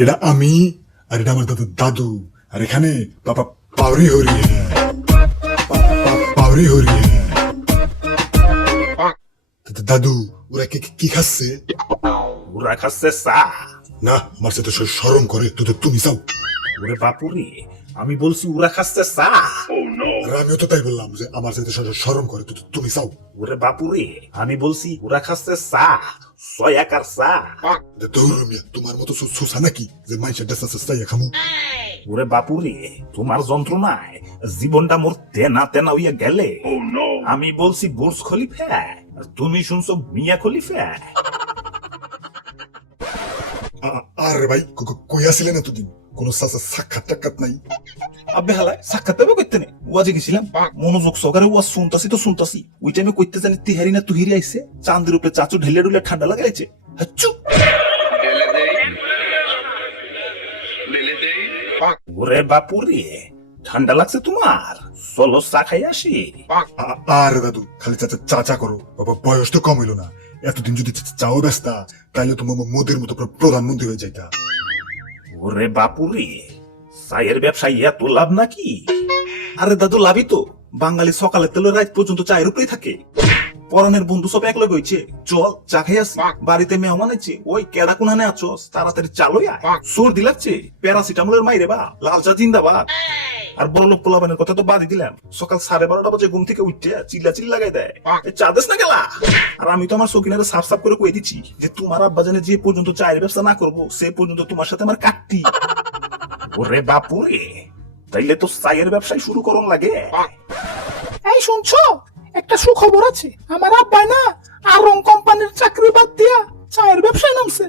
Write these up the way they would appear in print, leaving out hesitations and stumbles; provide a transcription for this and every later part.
এটা আমি, আর এটা আমার দাদু দাদু, আর এখানে বাবা পাউরি হরি পাউরি হরি। দাদু ওরা কি খাচ্ছে? ওরা খাচ্ছে চা। না, আমার সাথে শরম করে, তুমি যাও। ওরে বাপুরে, আমি বলছি ওরা খাচ্ছে চা। আর আমিও তো তাই বললাম যে আমার সাথে শরম করে, তুমি যাও। ওরে বাপুরে, আমি বলছি ওরা খাচ্ছে চা, সয়াকার চা। দৌড়মিয়া, তোমার মতো সুসা নাকি যে মাইসের ডেসা চাইয়া খামু? ওরে বাপুরে, তোমার যন্ত্রণায় জীবনটা মোর তেনা তেনা হইয়া গেলে। আমি বলছি বুর্জ খলিফা, আর তুমি শুনছো মিয়া খলিফা। আরে ভাই, কই আসছিলেন এতদিন? কোন সাক্ষাৎ টাক্ষাৎ নাই? আবে হালায় সাক্ষাৎ দেবো করতে নেই, ওয়াজে গেছিলাম মনোযোগ সহকারে, ওয়াজ শুনতাছি। ওই টাইমে কইতে জানি তিহারি না তুহিরি আইছে, চাঁদের উপরে চাচু ঢেলে ঢুলে ঠান্ডা লাগাইছে। হাচ্চু ওরে বাপুরে, ঠান্ডা লাগছে তোমার? চলো চা খাই আসি। আরে দাদু, খালি চা করো বাবা, বয়স তো কম হইলো না। এতদিন যদি চাও ব্যস্তা, তাইলে তো মোদের মতো প্রধানমন্ত্রী হয়ে যাইতা। ওরে বাপুরে, চায়ের ব্যবসায় এত লাভ নাকি? আরে দাদু লাভই তো, বাঙালি সকালে তেল রাত পর্যন্ত চায়ের উপরেই থাকে। পরানের বন্ধু সব এক লগে হইছে, চল চা খাই আসি। বাড়িতে মেহমান আছে, ওই কেডা কোনানে আছোস, তাড়াতাড়ি চালোই আয়। সর্দি লাগছে, প্যারাসিটামলের মাইরে বা, লাল চা জিন্দাবাদ। আর বড় লোক পোলাবানের কথা তো বাদই দিলাম, সকাল 12:30 বাজে ঘুম থেকে উঠে চিল্লা লাগাই দেয়, চা দেস না গেলা। আর আমি তো আমার সকিনারে সাফ করে কয়ে দিচ্ছি যে তোমার আব্বা জানে যে পর্যন্ত চায়ের ব্যবসা না করবো, সে পর্যন্ত তোমার সাথে আমার কাটতি। ওরে বাপুরে, তাইলে তো চায়ের ব্যবসায় শুরু করন লাগে। এই শুনছো, একটা সুখবর আছে। আমার আব্বাই না আরং কোম্পানির চাকরি বাদ দিয়া চায়ের ব্যবসায় নামছে।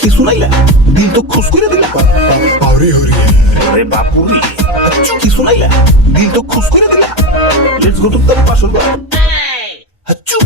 কি শুনাইলা? দিল তো খুশ করে দিলা। পাউরি হরি। আরে বাপুরে, আচ্ছা কি শুনাইলা? দিল তো খুশ করে দিলা। লেটস গো টু দ্য পাশল। হাচ্চু